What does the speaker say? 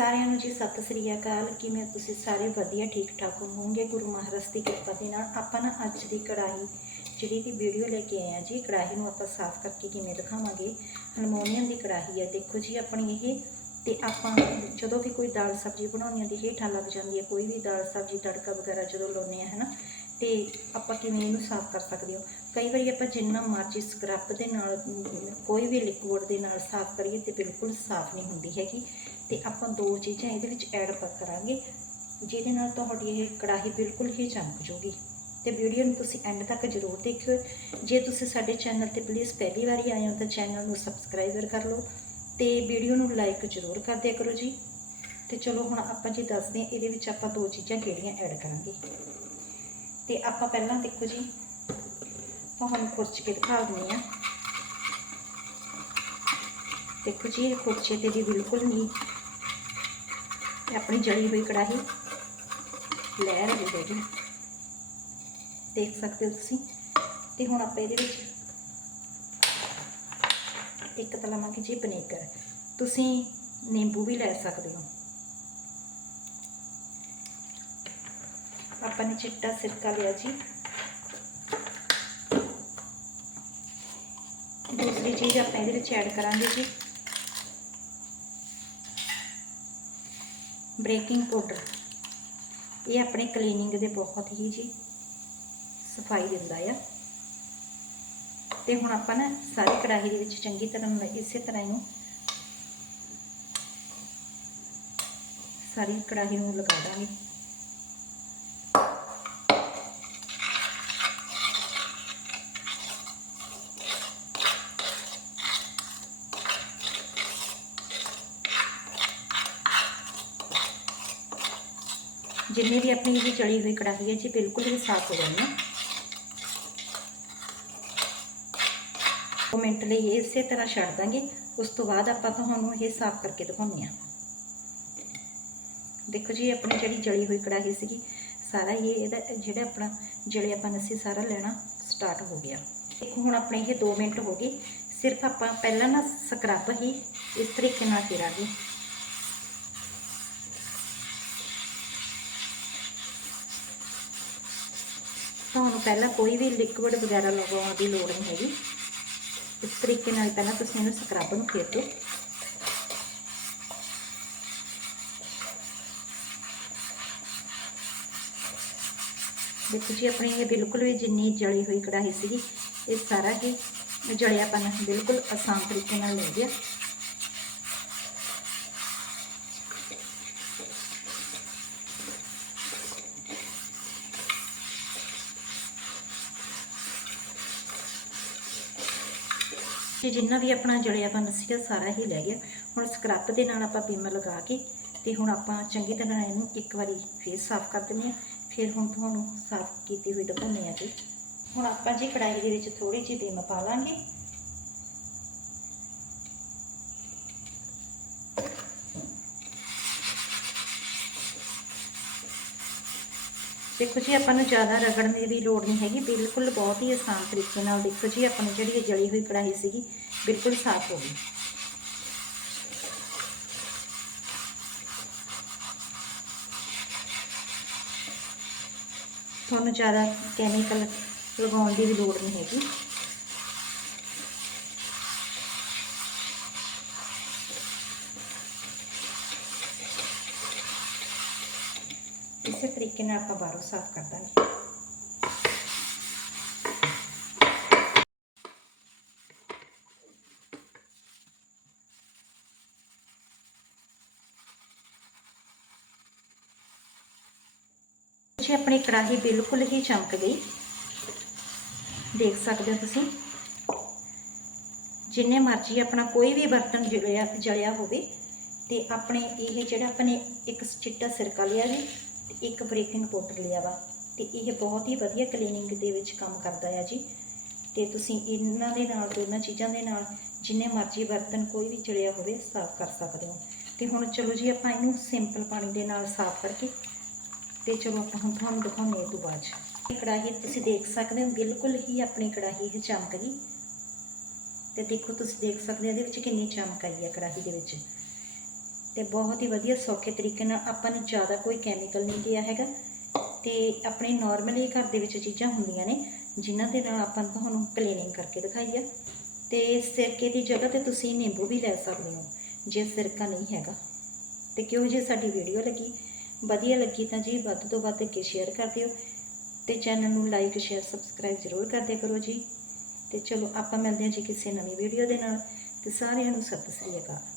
ਸਾਰਿਆਂ ਨੂੰ ਜੀ ਸਤਿ ਸ੍ਰੀ ਅਕਾਲ। ਕਿਵੇਂ ਤੁਸੀਂ ਸਾਰੇ? ਵਧੀਆ, ਠੀਕ ਠਾਕ ਹੋਵੋਗੇ? ਗੁਰੂ ਮਹਾਰਾਜ ਦੀ ਕਿਰਪਾ ਦੇ ਨਾਲ ਆਪਾਂ ਨਾ ਅੱਜ ਦੀ ਕੜਾਹੀ ਜਿਹੜੀ ਦੀ ਵੀਡੀਓ ਲੈ ਕੇ ਆਏ ਆ ਜੀ, ਕੜਾਹੀ ਨੂੰ ਆਪਾਂ ਸਾਫ਼ ਕਰਕੇ ਕਿਵੇਂ ਦਿਖਾਵਾਂਗੇ? ਹਰਮੋਨੀਅਮ ਦੀ ਕੜਾਹੀ ਹੈ। ਦੇਖੋ ਜੀ, ਆਪਣੀ ਇਹ ਤੇ ਆਪਾਂ ਜਦੋਂ ਵੀ ਕੋਈ ਦਾਲ ਸਬਜ਼ੀ ਬਣਾਉਣੀ ਹੁੰਦੀ ਹੇਠਾਂ ਲੱਗ ਜਾਂਦੀ ਹੈ, ਕੋਈ ਵੀ ਦਾਲ ਸਬਜ਼ੀ, ਤੜਕਾ ਵਗੈਰਾ ਜਦੋਂ ਲਾਉਂਦੇ ਆ ਹਨਾ, ਤੇ ਆਪਾਂ ਕਿਵੇਂ ਇਹਨੂੰ ਸਾਫ਼ ਕਰ ਸਕਦੇ ਹੋ। ਕਈ ਵਾਰੀ ਆਪਾਂ ਜਿੰਨਾ ਮਰਜ਼ੀ ਸਕਰਬ ਦੇ ਨਾਲ, ਕੋਈ ਵੀ ਲਿਕਵਿਡ ਦੇ ਨਾਲ ਸਾਫ਼ ਕਰੀਏ ਤੇ ਬਿਲਕੁਲ ਸਾਫ਼ ਨਹੀਂ ਹੁੰਦੀ ਹੈਗੀ। ਤੇ ਆਪਾਂ ਦੋ ਚੀਜ਼ਾਂ ਇਹਦੇ ਵਿੱਚ ਐਡ ਕਰਾਂਗੇ, ਜਿਹਦੇ ਨਾਲ ਤੁਹਾਡੀ ਇਹ ਕੜਾਹੀ ਬਿਲਕੁਲ ਹੀ ਚਮਕ ਜੂਗੀ। ਤੇ ਵੀਡੀਓ ਨੂੰ ਤੁਸੀਂ ਐਂਡ ਤੱਕ ਜ਼ਰੂਰ ਦੇਖਿਓ। ਜੇ ਤੁਸੀਂ ਸਾਡੇ ਚੈਨਲ ਤੇ ਪਲੀਜ਼ ਪਹਿਲੀ ਵਾਰੀ ਆਏ ਹੋ ਤਾਂ ਚੈਨਲ ਨੂੰ ਸਬਸਕ੍ਰਾਈਬਰ ਕਰ ਲਓ ਤੇ ਵੀਡੀਓ ਨੂੰ ਲਾਈਕ ਜ਼ਰੂਰ ਕਰ ਦਿਆ ਕਰੋ ਜੀ। ਤੇ ਚਲੋ ਹੁਣ ਆਪਾਂ ਜੀ ਦੱਸਦੇ ਹਾਂ ਇਹਦੇ ਵਿੱਚ ਆਪਾਂ ਦੋ ਚੀਜ਼ਾਂ ਕਿਹੜੀਆਂ ਐਡ ਕਰਾਂਗੇ। ਤੇ ਆਪਾਂ ਪਹਿਲਾਂ ਦੇਖੋ ਜੀ, ਤੁਹਾਨੂੰ ਖੁਰਚ ਕੇ ਦਿਖਾ ਦਿੰਦੇ ਆ ਦੇਖੋ ਜੀ, ਇਹ ਖੁਰਚੇ ਤੇ ਵੀ ਬਿਲਕੁਲ ਨਹੀਂ ਇਹ ਆਪਣੀ ਜਲੀ ਹੋਈ ਕੜਾਹੀ ਲੈ ਰਹੀ ਹੈਗੀ ਦੇਖ ਸਕਦੇ ਹੋ ਤੁਸੀਂ। ਤੇ ਹੁਣ ਆਪਾਂ ਇਹਦੇ ਵਿੱਚ ਇੱਕ ਤਾਂ ਲਵਾਂਗੇ ਜੀ ਵਿਨੇਗਰ ਤੁਸੀਂ ਨਿੰਬੂ ਵੀ ਲੈ ਸਕਦੇ ਹੋ। ਆਪਾਂ ਨੇ ਚਿੱਟਾ ਸਿਰਕਾ ਲਿਆ ਜੀ। ਦੂਸਰੀ ਚੀਜ਼ ਆਪਾਂ ਇਹਦੇ ਵਿੱਚ ਐਡ ਕਰਾਂਗੇ ਜੀ। Bleaching powder. ਇਹ ਆਪਣੇ ਕਲੀਨਿੰਗ ਦੇ ਬਹੁਤ ਹੀ ਜੀ ਸਫ਼ਾਈ ਦਿੰਦਾ ਆ। ਤੇ ਹੁਣ ਆਪਾਂ ਨਾ ਸਾਰੀ ਕੜਾਹੀ ਦੇ ਵਿੱਚ ਚੰਗੀ ਤਰ੍ਹਾਂ ਇਸੇ ਤਰ੍ਹਾਂ ਇਹਨੂੰ ਸਾਰੀ ਕੜਾਹੀ ਨੂੰ ਲਗਾ ਦਾਂਗੇ। ਜਿੰਨੀ ਵੀ ਆਪਣੀ ਇਹ ਚੜੀ ਹੋਈ ਕੜਾਹੀ ਹੈ ਜੀ, ਬਿਲਕੁਲ ਹੀ ਸਾਫ਼ ਹੋ ਜਾਣੀ ਹੈ। ਦੋ ਮਿੰਟ ਇਸੇ ਤਰ੍ਹਾਂ ਛੱਡ ਦਾਂਗੇ। ਉਸ ਤੋਂ ਬਾਅਦ ਆਪਾਂ ਤੁਹਾਨੂੰ ਇਹ ਸਾਫ਼ ਕਰਕੇ ਦਿਖਾਉਂਦੇ ਹਾਂ। ਦੇਖੋ ਜੀ, ਆਪਣੀ ਜਿਹੜੀ ਜਲੀ ਹੋਈ ਕੜਾਹੀ ਸੀਗੀ, ਸਾਰਾ ਇਹ ਇਹਦਾ ਜਿਹੜਾ ਆਪਣਾ ਜਿਹੜੇ ਆਪਾਂ ਨਸੀ ਸਾਰਾ ਲੈਣਾ ਸਟਾਰਟ ਹੋ ਗਿਆ। ਦੇਖੋ ਹੁਣ ਆਪਣੇ ਇਹ 2 ਮਿੰਟ ਹੋ ਗਏ। ਸਿਰਫ ਆਪਾਂ ਪਹਿਲਾਂ ਨਾ ਸਕਰਬ ਹੀ ਇਸ ਤਰੀਕੇ ਨਾਲ ਫੇਰਾਂਗੇ ਤੁਹਾਨੂੰ ਪਹਿਲਾਂ ਕੋਈ ਵੀ ਲਿਕਵਿਡ ਵਗੈਰਾ ਲਗਾਉਣ ਦੀ ਲੋੜ ਨਹੀਂ ਹੈਗੀ। ਇਸ ਤਰੀਕੇ ਨਾਲ ਪਹਿਲਾਂ ਤੁਸੀਂ ਇਹਨੂੰ ਸਕਰਬ ਨੂੰ ਫੇਰ ਦਿਓ। ਦੇਖੋ ਜੀ, ਆਪਣੀ ਇਹ ਬਿਲਕੁਲ ਵੀ ਜਿੰਨੀ ਜਲੀ ਹੋਈ ਕੜਾਹੀ ਸੀਗੀ, ਇਹ ਸਾਰਾ ਹੀ ਜਲਿਆਪਨ ਬਿਲਕੁਲ ਆਸਾਨ ਤਰੀਕੇ ਨਾਲ ਲੈ ਗਿਆ। ਤੇ ਜਿੰਨਾ ਵੀ ਆਪਣਾ ਜਲਿਆਪਨ ਸੀਗਾ ਸਾਰਾ ਹੀ ਲੈ ਗਿਆ। ਹੁਣ ਸਕਰਬ ਦੇ ਨਾਲ ਆਪਾਂ ਬੀਮਾ ਲਗਾ ਕੇ ਤੇ ਹੁਣ ਆਪਾਂ ਚੰਗੀ ਤਰ੍ਹਾਂ ਇਹਨੂੰ ਇੱਕ ਵਾਰੀ ਫੇਰ ਸਾਫ਼ ਕਰ ਦਿੰਦੇ ਹਾਂ। ਫਿਰ ਹੁਣ ਤੁਹਾਨੂੰ ਸਾਫ਼ ਕੀਤੀ ਹੋਈ ਦਿਖਾਉਂਦੇ ਆ ਜੀ ਹੁਣ ਆਪਾਂ ਜੀ ਕੜਾਈ ਦੇ ਵਿੱਚ ਥੋੜੀ ਜਿਹੀ ਬਿਮ ਪਾ ਲਾਂਗੇ। ਦੇਖੋ ਜੀ, ਆਪਾਂ ਨੂੰ ਜ਼ਿਆਦਾ ਰਗੜਨ ਦੀ ਲੋੜ ਨਹੀਂ ਹੈਗੀ, ਬਿਲਕੁਲ ਬਹੁਤ ਹੀ ਆਸਾਨ ਤਰੀਕੇ ਨਾਲ ਦੇਖੋ ਜੀ ਆਪਣੀ ਜਿਹੜੀ ਜਲੀ ਹੋਈ ਕੜਾਹੀ ਸੀਗੀ, ਬਿਲਕੁਲ ਸਾਫ਼ ਹੋ ਗਈ। ਤੁਹਾਨੂੰ ਜ਼ਿਆਦਾ ਕੈਮੀਕਲ ਲਗਾਉਣ ਦੀ ਵੀ ਲੋੜ ਨਹੀਂ ਹੈਗੀ। ਇਸੇ ਤਰੀਕੇ ਨਾਲ ਆਪਾਂ ਬਾਹਰੋਂ ਸਾਫ਼ ਕਰ ਦਾਂਗੇ। ਜੀ ਆਪਣੀ ਕੜਾਹੀ ਬਿਲਕੁਲ ਹੀ ਚਮਕ ਗਈ। ਦੇਖ ਸਕਦੇ ਹੋ ਤੁਸੀਂ। ਜਿੰਨੇ ਮਰਜ਼ੀ ਆਪਣਾ ਕੋਈ ਵੀ ਬਰਤਨ ਜਲਿਆ ਜਲਿਆ ਹੋਵੇ ਤੇ ਆਪਣੇ ਇਹ ਜਿਹੜਾ ਆਪਣੇ ਇੱਕ ਚਿੱਟਾ ਸਿਰਕਾ ਲਿਆ ਜੀ ਤੇ ਇੱਕ ਬ੍ਰੇਕਿੰਗ ਪਾਊਡਰ ਲਿਆ ਵਾ ਤੇ ਇਹ ਬਹੁਤ ਹੀ ਵਧੀਆ ਕਲੀਨਿੰਗ ਦੇ ਵਿੱਚ ਕੰਮ ਕਰਦਾ ਆ ਜੀ। ਤੇ ਤੁਸੀਂ ਇਹਨਾਂ ਦੇ ਨਾਲ, ਦੋਨਾਂ ਚੀਜ਼ਾਂ ਦੇ ਨਾਲ ਜਿੰਨੇ ਮਰਜ਼ੀ ਬਰਤਨ ਕੋਈ ਵੀ ਜਲਿਆ ਹੋਵੇ ਸਾਫ਼ ਕਰ ਸਕਦੇ ਹੋ। ਤੇ ਹੁਣ ਚਲੋ ਜੀ ਆਪਾਂ ਇਹਨੂੰ ਸਿੰਪਲ ਪਾਣੀ ਦੇ ਨਾਲ ਸਾਫ਼ ਕਰਕੇ ਤੇ ਚਲੋ ਆਪਾਂ ਹੁਣ ਤੁਹਾਨੂੰ ਦਿਖਾਉਂਦੇ ਇਹ ਤੋਂ ਬਾਅਦ। 'ਚ। ਇਹ ਕੜਾਹੀ ਤੁਸੀਂ ਦੇਖ ਸਕਦੇ ਹੋ, ਬਿਲਕੁਲ ਹੀ ਆਪਣੀ ਕੜਾਹੀ ਇਹ ਚਮਕ ਗਈ। ਤੇ ਦੇਖੋ ਤੁਸੀਂ ਦੇਖ ਸਕਦੇ ਹੋ ਇਹਦੇ ਵਿੱਚ ਕਿੰਨੀ ਚਮਕ ਆਈ ਹੈ ਕੜਾਹੀ ਦੇ ਵਿੱਚ। ਤੇ ਬਹੁਤ ਹੀ ਵਧੀਆ ਸੌਖੇ ਤਰੀਕੇ ਨਾਲ ਆਪਾਂ ਨੂੰ ਜ਼ਿਆਦਾ ਕੋਈ ਕੈਮੀਕਲ ਨਹੀਂ ਗਿਆ ਹੈਗਾ। ਤੇ ਆਪਣੇ ਨਾਰਮਲੀ ਘਰ ਦੇ ਵਿੱਚ ਚੀਜ਼ਾਂ ਹੁੰਦੀਆਂ ਨੇ, ਜਿਨ੍ਹਾਂ ਦੇ ਨਾਲ ਆਪਾਂ ਤੁਹਾਨੂੰ ਕਲੀਨਿੰਗ ਕਰਕੇ ਦਿਖਾਈ ਆ। ਤੇ ਸਿਰਕੇ ਦੀ ਜਗ੍ਹਾ ਤੇ ਤੁਸੀਂ ਨਿੰਬੂ ਵੀ ਲੈ ਸਕਦੇ ਹੋ, ਜੇ ਸਿਰਕਾ ਨਹੀਂ ਹੈਗਾ। ਤੇ ਕਿਉਂ ਜੇ ਸਾਡੀ ਵੀਡੀਓ ਲੱਗੀ? ਵਧੀਆ ਲੱਗੀ ਤਾਂ ਜੀ ਵੱਧ ਤੋਂ ਵੱਧ ਅੱਗੇ ਸ਼ੇਅਰ ਕਰ ਦਿਓ। ਤੇ ਚੈਨਲ ਨੂੰ ਲਾਈਕ ਸ਼ੇਅਰ ਸਬਸਕ੍ਰਾਈਬ ਜ਼ਰੂਰ ਕਰ ਦਿਆ ਕਰੋ ਜੀ। ਤੇ ਚਲੋ ਆਪਾਂ ਮਿਲਦੇ ਹਾਂ ਜੀ ਕਿਸੇ ਨਵੀਂ ਵੀਡੀਓ ਦੇ ਨਾਲ। ਤੇ ਸਾਰਿਆਂ ਨੂੰ ਸਤਿ ਸ੍ਰੀ ਅਕਾਲ।